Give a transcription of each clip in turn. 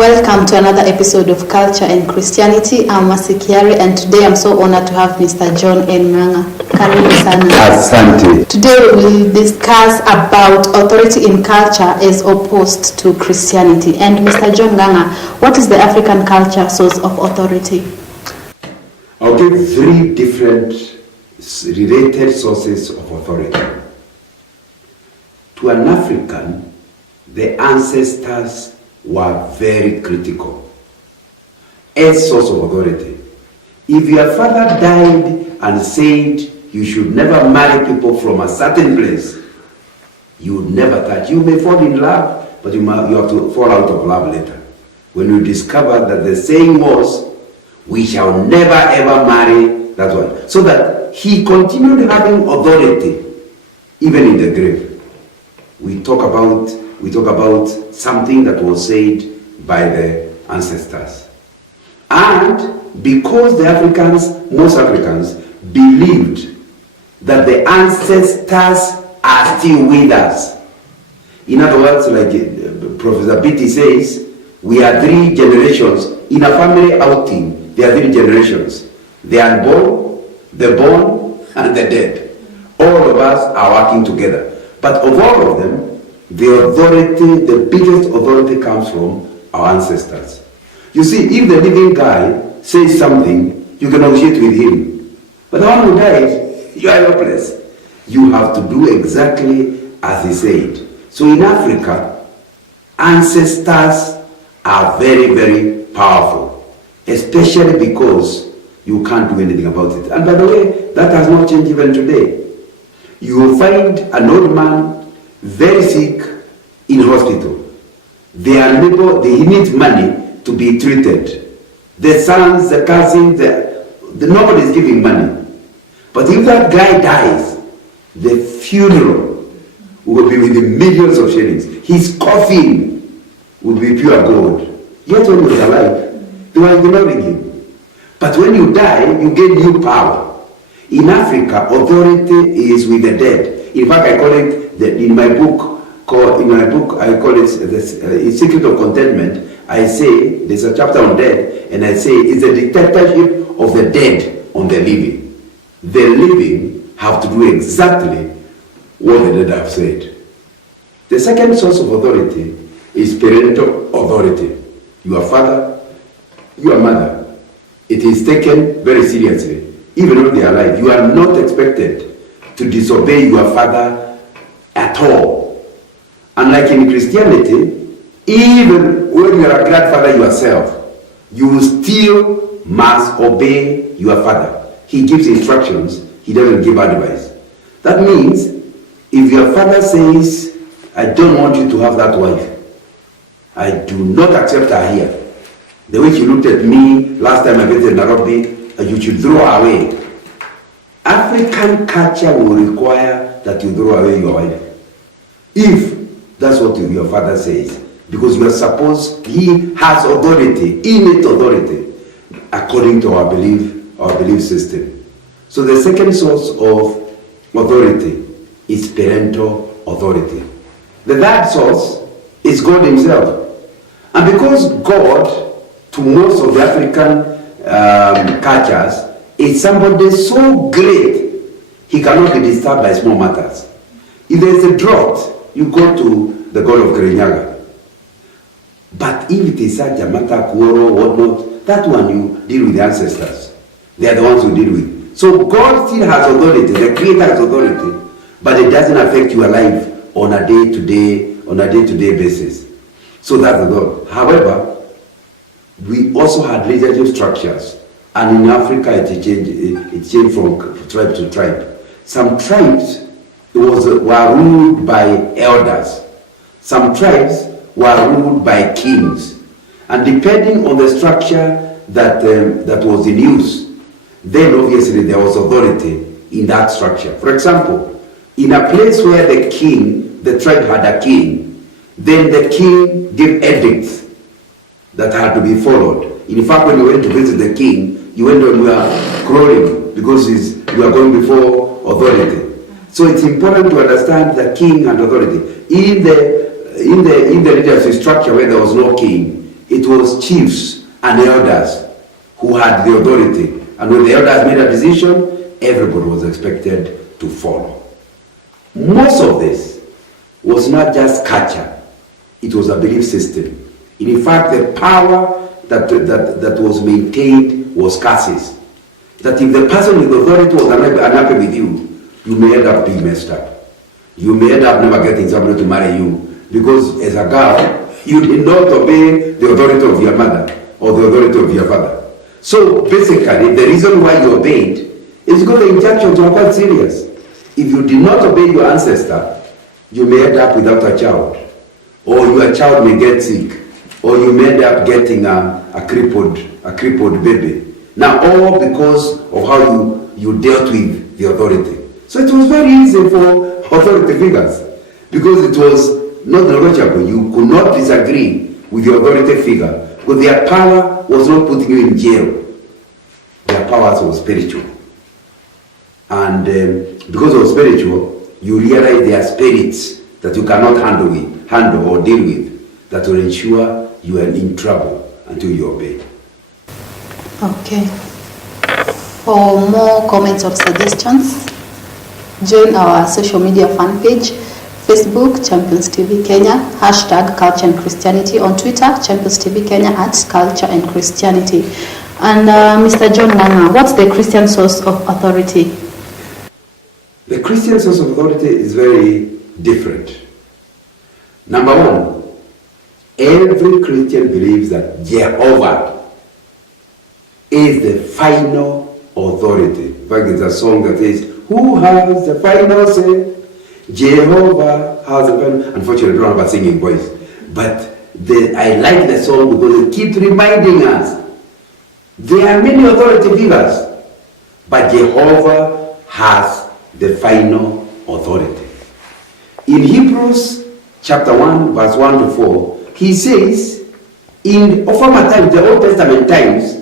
Welcome to another episode of Culture and Christianity. I'm Mercy Kiari, and today I'm so honored to have Mr. John N. Ng'ang'a. Karibu sana. Asante. Today we will discuss about authority in culture as opposed to Christianity. And Mr. John Ng'ang'a, what is the African culture source of authority? I'll give three different related sources of authority. To an African, the ancestors were very critical as source of authority. If your father died and said you should never marry people from a certain place, you would never touch. You may fall in love, but you have to fall out of love later. When you discover that the saying was, we shall never ever marry that one. So that he continued having authority even in the grave. We talk about something that was said by the ancestors. And because the most Africans believed that the ancestors are still with us. In other words, like Professor Beatty says, we are three generations. In a family outing, there are three generations. The unborn, the born, and the dead. All of us are working together. But of all of them, the biggest authority comes from our ancestors. You see, if the living guy says something, you can negotiate with him. But the one who died, you are helpless. You have to do exactly as he said. So in Africa, ancestors are very, very powerful, especially because you can't do anything about it. And by the way, that has not changed even today. You will find an old man very sick in hospital. He needs money to be treated. The sons, the cousins, nobody is giving money. But if that guy dies, the funeral will be with the millions of shillings. His coffin will be pure gold. Yet when he was alive, they were ignoring him. But when you die, you get new power. In Africa, authority is with the dead. In fact, I call it in my book I call it the Secret of Contentment. I say there's a chapter on death, and I say it's the dictatorship of the dead on the living. The living have to do exactly what the dead have said. The second source of authority is parental authority. Your father, your mother. It is taken very seriously. Even when they are alive, you are not expected to disobey your father at all. Unlike in Christianity, even when you are a grandfather yourself, you still must obey your father. He gives instructions, he doesn't give advice. That means, if your father says, I don't want you to have that wife, I do not accept her here. The way she looked at me last time I visited Nairobi, you should throw her away. African culture will require that you throw away your wife. If that's what your father says. Because you are supposed, he has authority, innate authority, according to our belief system. So the second source of authority is parental authority. The third source is God himself. And because God, to most of the African cultures, is somebody so great, he cannot be disturbed by small matters. If there is a drought, you go to the God of Kirinyaga. But if it is such a matter, quarrel, whatnot, that one you deal with the ancestors. They are the ones you deal with. So God still has authority, the Creator has authority, but it doesn't affect your life on a day-to-day basis. So that's the God. However, we also had leadership structures, and in Africa it changed from tribe to tribe. Some tribes were ruled by elders. Some tribes were ruled by kings. And depending on the structure that was in use, then obviously there was authority in that structure. For example, in a place where the tribe had a king, then the king gave edicts that had to be followed. In fact, when you went to visit the king, you went on your crawling because you are going before authority. So it's important to understand the king and authority. In the leadership structure where there was no king, it was chiefs and elders who had the authority. And when the elders made a decision, everybody was expected to follow. Most of this was not just culture, it was a belief system. In fact, the power that was maintained was curses. That if the person with authority was unhappy with you, you may end up being messed up. You may end up never getting somebody to marry you because as a girl, you did not obey the authority of your mother or the authority of your father. So basically, the reason why you obeyed is because the injunctions were quite serious. If you did not obey your ancestor, you may end up without a child, or your child may get sick, or you may end up getting a crippled baby. Now, all because of how you dealt with the authority. So it was very easy for authority figures because it was not negotiable. You could not disagree with the authority figure because their power was not putting you in jail. Their powers were spiritual. And because of spiritual, you realize there are spirits that you cannot handle or deal with that will ensure you are in trouble until you obey. Okay. For more comments or suggestions, join our social media fan page, Facebook, Champions TV Kenya, hashtag Culture and Christianity. On Twitter, Champions TV Kenya @Culture and Christianity. And Mr. John Ng'ang'a, what's the Christian source of authority? The Christian source of authority is very different. Number one, every Christian believes that Jehovah is the final authority. In fact, there's a song that says, "Who has the final say? Jehovah has the final." Unfortunately, I don't have a singing voice. But I like the song because it keeps reminding us there are many authority figures, but Jehovah has the final authority. In Hebrews chapter 1, verse 1 to 4, he says, in former times, the Old Testament times,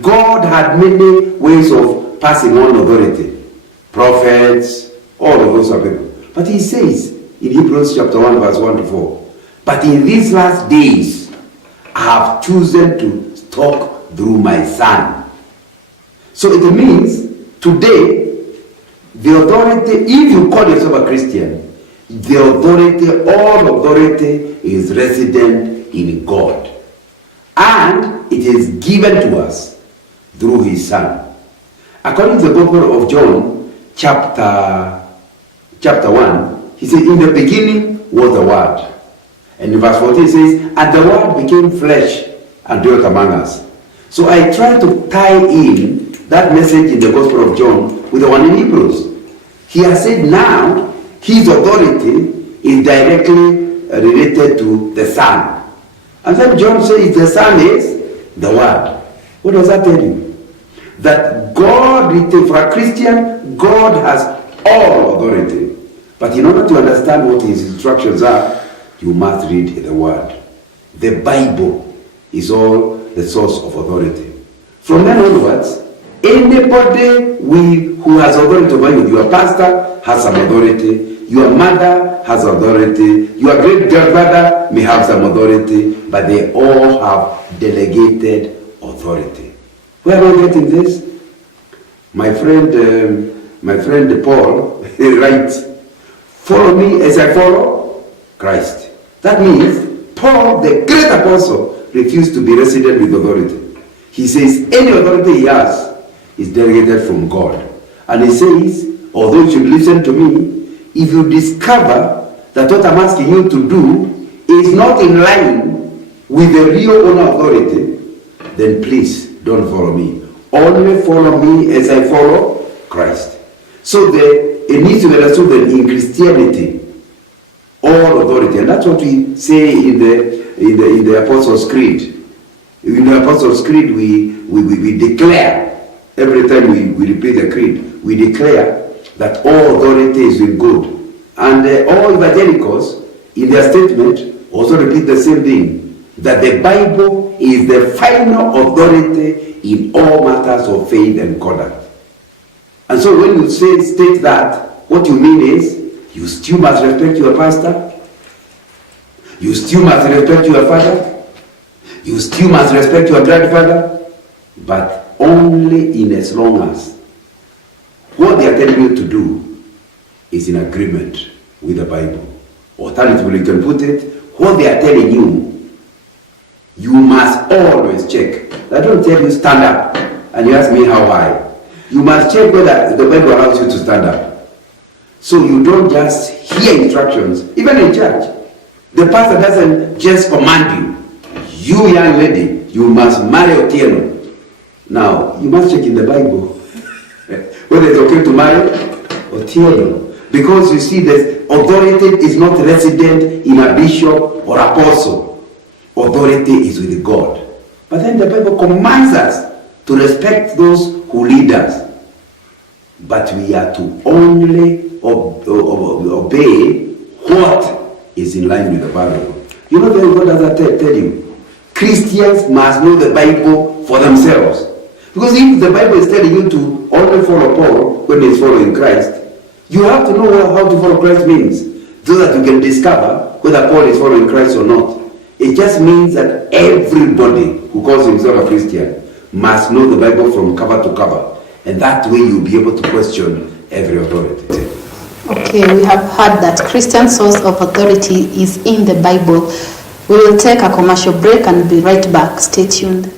God had many ways of passing on authority. Prophets, all of those are people. But he says in Hebrews chapter 1, verse 1 to 4, "But in these last days, I have chosen to talk through my Son." So it means today, the authority, if you call yourself a Christian, the authority, all authority is resident in God. And it is given to us through his Son. According to the Gospel of John, chapter 1, he said, "In the beginning was the Word." And in verse 14 it says, "And the Word became flesh and dwelt among us." So I try to tie in that message in the Gospel of John with the one in Hebrews. He has said now his authority is directly related to the Son. And then John says the Son is the Word. What does that tell you? That God, for a Christian, God has all authority. But in order to understand what his instructions are, you must read the Word. The Bible is all the source of authority. From then onwards, anybody who has authority over you, your pastor has some authority, your mother has authority, your great-grandfather may have some authority, but they all have delegated authority. Where am I getting this? My friend Paul writes, "Follow me as I follow Christ." That means Paul, the great apostle, refused to be resident with authority. He says any authority he has is delegated from God. And he says, although you should listen to me, if you discover that what I'm asking you to do is not in line with the real owner authority, then please don't follow me. Only follow me as I follow Christ. So it needs to be understood that in Christianity, all authority, and that's what we say in the Apostles' Creed. In the Apostles' Creed, we declare, every time we repeat the creed, we declare that all authority is in good. And all evangelicals, in their statement, also repeat the same thing, that the Bible is the final authority in all matters of faith and conduct. And so when you state that, what you mean is, you still must respect your pastor, you still must respect your father, You still must respect your grandfather, but only in as long as what they are telling you to do is in agreement with the Bible. Alternatively, you can put it, what they are telling you, you must always check. I don't tell you stand up and you ask me how high. You must check whether the Bible allows you to stand up. So you don't just hear instructions, even in church. The pastor doesn't just command you. You, young lady, you must marry Otieno. Now, you must check in the Bible whether it's okay to marry Otieno. Because you see, the authority is not resident in a bishop or apostle. Authority is with God. But then the Bible commands us to respect those who lead us. But we are to only obey what is in line with the Bible. You know what does that tell you? Christians must know the Bible for themselves. Because if the Bible is telling you to only follow Paul when he's following Christ, you have to know how to follow Christ means, so that you can discover whether Paul is following Christ or not. It just means that everybody who calls himself a Christian must know the Bible from cover to cover. And that way you'll be able to question every authority. Okay, we have heard that Christian source of authority is in the Bible. We will take a commercial break and be right back. Stay tuned.